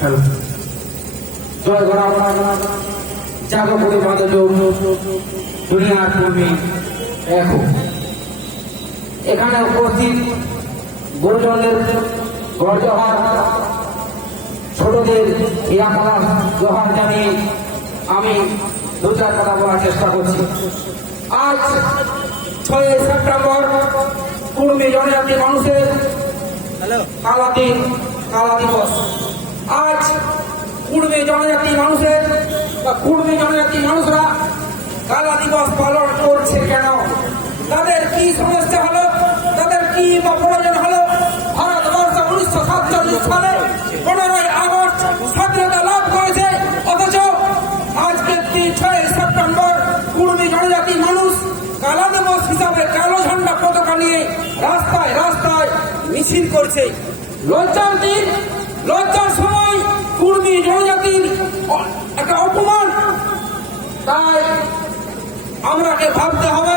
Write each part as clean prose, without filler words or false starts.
জয় গড়া জাগো পরিবাদ দুনিয়ার কর্মী এখন এখানে উপস্থিত গুরুজনদের গড় জোহার, ছোটদের ইয়ামালা জোহার জানিয়ে আমি দু চার কথা বলার চেষ্টা করছি। আজ 6 সেপ্টেম্বর কুর্মী জনজাতি মানুষের কালা দিন, কালা দিবস। আজ কুর্মী জনজাতি মানুষের বা কুর্মী জনজাতি মানুষরা কালা দিবস পালন করছে কেন? তাদের কি সমস্যা হলো? তাদের কি বা প্রয়োজন হলো? ভারতবর্ষ 1947 সালে 15ই আগস্ট স্বাধীনতা লাভ করেছে, অথচ আজকে 6 সেপ্টেম্বর কুর্মী জনজাতি মানুষ কালা দিবস হিসাবে কালো ঝান্ডা পতাকা নিয়ে রাস্তায় রাস্তায় মিছিল করছে। লজ্জার দিন, লজ্জার সময় কুর্মী জনজাতির একটা অপমান। তাই আমরাকে ভাবতে হবে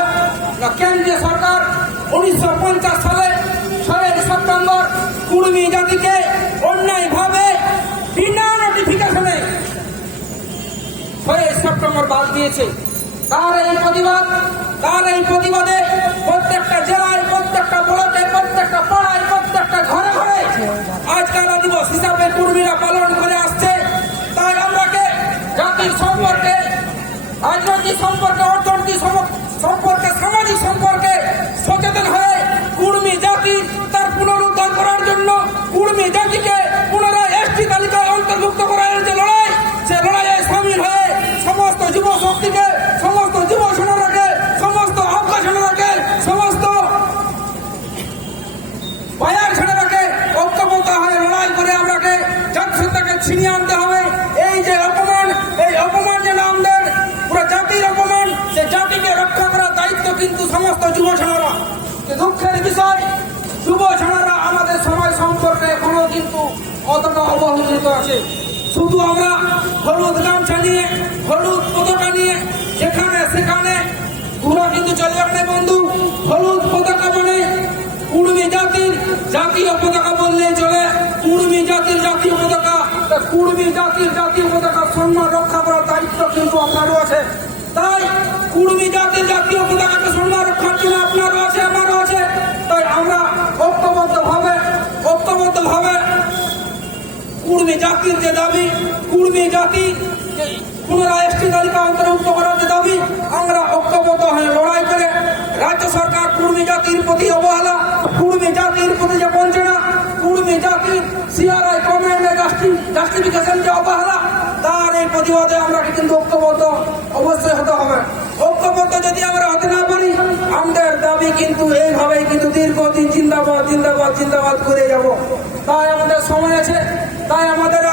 না, কেন্দ্রীয় সরকার 1950 সালে 6 সেপ্টেম্বর কুর্মী জাতিকে অন্যায়ভাবে বিনা নোটিফিকেশনে 6 সেপ্টেম্বর বাদ দিয়েছে। তার এই প্রতিবাদে প্রত্যেকটা জেলায়, প্রত্যেকটা ব্লকে, প্রত্যেকটা পাড়ায়, প্রত্যেকটা ঘরে ঘরে আজ কালা দিবস হিসাবে কুর্মীরা পালন করে আসছে। তাই আমরাকে জাতির সম্পর্কে, রাজনৈতিক সম্পর্কে, অর্থনৈতিক সম্পর্কে, সামাজিক সম্পর্কে সচেতন হয়ে কুর্মী জাতি তার পুনরুদ্ধার করার জন্য কুর্মী জাতিকে পুনরায় এসটি তালিকায় অন্তর্ভুক্ত করার যে লড়াই, সে লড়াইয়ে সামিল হয়ে সমস্ত যুব শক্তিকে, সমস্ত যুব সৈন্যরাকে, সমস্ত আবগা সৈন্যরাকে, সমস্ত বায়ার সৈন্যরাকে ঐক্যবদ্ধ হয়ে লড়াই করে আমরাকে জাতিসত্তাকে ছিনিয়ে আনতে হবে। এই যে অপমান, এই অপমান যেন আমাদের পুরো জাতির অপমান, সে জাতিকে রক্ষা করার দায়িত্ব কিন্তু সমস্ত যুব সৈন্যরা। দুঃখের বিষয়, যুব সৈন্যরা আমাদের সমাজ সম্পর্কে এখনো কিন্তু অতটা অবহেলিত আছে। শুধু আমরা হলুদ গামছা নিয়ে, হলুদ পতাকা নিয়ে যেখানে সেখানে ঘোরা কিন্তু চলবে না বন্ধু। হলুদ পতাকা মানে কুর্মী জাতির জাতীয় পতাকা বললেই চলে। কুর্মী জাতির জাতীয় পতাকা, কুর্মী জাতির জাতীয় পতাকা সম্মান রক্ষা করার দায়িত্ব কিন্তু আপনারও আছে। তাই কুর্মী জাতির জাতীয় পতাকাকে সম্মান রক্ষার জন্য আপনারও আছে, আমারও আছে। তাই আমরা ঐক্যবদ্ধভাবে কুর্মী জাতির যে দাবি, কুর্মী জাতি পুনরায় এসটি তালিকা অন্তর্ভুক্ত করার যে দাবি, আমরা ঐক্যবদ্ধ হয়ে লড়াই করে রাজ্য সরকার কুর্মী জাতির প্রতি অবহেলা, কুর্মী জাতির প্রতি যে বঞ্চনা, কুর্মী জাতির সিআরআই কমান্ডে জাস্টিফিকেশন যে অবহেলা, তার এই প্রতিবাদে আমরা কিন্তু ঐক্যবদ্ধ অবশ্যই হতে হবে। ঐক্যবদ্ধ যদি আমরা হতে না পারি, আমাদের দাবি কিন্তু এইভাবেই কিন্তু দীর্ঘদিন জিন্দাবাদ জিন্দাবাদ জিন্দাবাদ করে যাব। তাই আমাদের সময় আছে, তাই আমাদের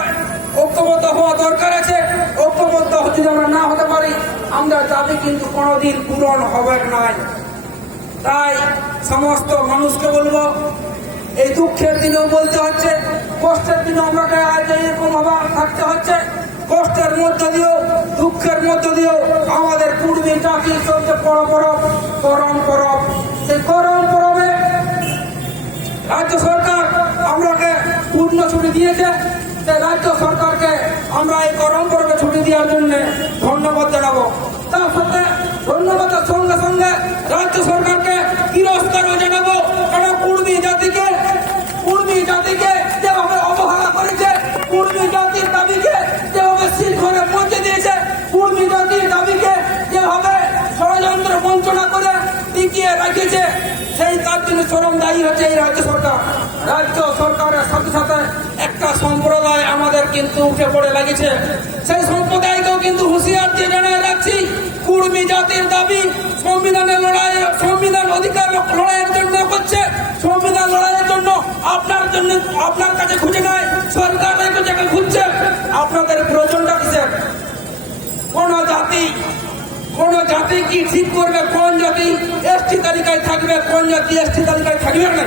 ঐক্যবদ্ধ হওয়া দরকার আছে। ঐক্যবদ্ধ যদি আমরা না হতে পারি, আমাদের দাবি কিন্তু কোনোদিন পূরণ হবে না। তাই সমস্ত মানুষকে বলবো, এই দুঃখের দিনেও বলতে হচ্ছে, কষ্টের দিনেও আমাকে আজ এরকম ভাবে থাকতে হচ্ছে। কষ্টের মধ্য দিয়েও, দুঃখের মধ্য দিয়েও আমাদের কুর্মী জাতি চলছে করম পরব। সেই করম পরবে রাজ্য সরকার আমরাকে পূর্ণ ছুটি দিয়েছে। সেই রাজ্য সরকারকে আমরা এই করম পরবে ছুটি দেওয়ার জন্য ধন্যবাদ জানাবো। তার সাথে ধন্যবাদের সঙ্গে সঙ্গে রাজ্য সরকারকে তিরস্কারও জানাবো। কারণ কুর্মী জাতিকে যেভাবে অবহেলা করেছে, কুর্মী জাতির দাবিকে যেভাবে শৃঙ্খলে পৌঁছে দিয়েছে, কুর্মী জাতির দাবিকে যেভাবে ষড়যন্ত্র বঞ্চনা করে টিকিয়ে রেখেছে, সেই তার জন্য চরম দায়ী হচ্ছে এই রাজ্য সরকার। রাজ্য সরকারের সাথে সাথে একটা সম্প্রদায় আমাদের কিন্তু উঠে পড়ে লেগেছে। সেই সম্প্রদায়কেও কিন্তু হুঁশিয়ার দিয়ে জানায় রাখছি, কুর্মী জাতির দাবি সংবিধানের লড়াই, সংবিধান অধিকার লড়াইয়ের জন্য করছে। সংবিধান লড়াইয়ের জন্য আপনার কাছে খুঁজে নয়, সরকার খুঁজছে। আপনাদের প্রয়োজনটা কিসের? কোন জাতি কি ঠিক করবে কোন জাতি এসটি তালিকায় থাকবে, কোন জাতি এসটি তালিকায় থাকবে না?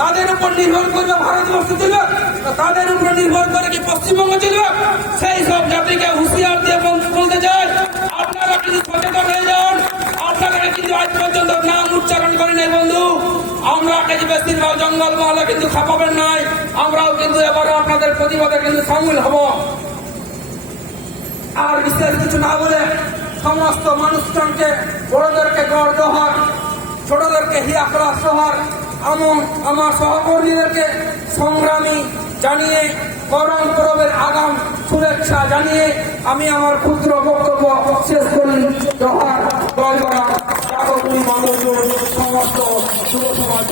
তাদের উপর নির্ভর করবে ভারতবর্ষ চলবে, তাদের উপর নির্ভর করে কি পশ্চিমবঙ্গ চলবে? সেই সব জাতিকে হুঁশিয়ার দিয়ে বলতে চাই, আপনারা কিন্তু সচেতন হয়ে যান। আপনারা কিন্তু আজ পর্যন্ত নাম উচ্চারণ করে নাই বন্ধু। আমরা বেশিরভাগ জঙ্গল মহলে কিন্তু খাপাবেন নাই। আমরাও কিন্তু এবারে আপনাদের প্রতিবাদে কিন্তু সামিল হব। আর বিশেষ কিছু না বলে সমস্ত মানুষজনকে, বড়দেরকে গড় দোহার, ছোটদেরকে হিয়া করা সোহার, আমার সহকর্মীদেরকে সংগ্রামী জানিয়ে, করম পরবের আগাম শুভেচ্ছা জানিয়ে আমি আমার ক্ষুদ্র বক্তব্য শেষ করি। জোহার, জয় করা সমস্ত যুব সমাজ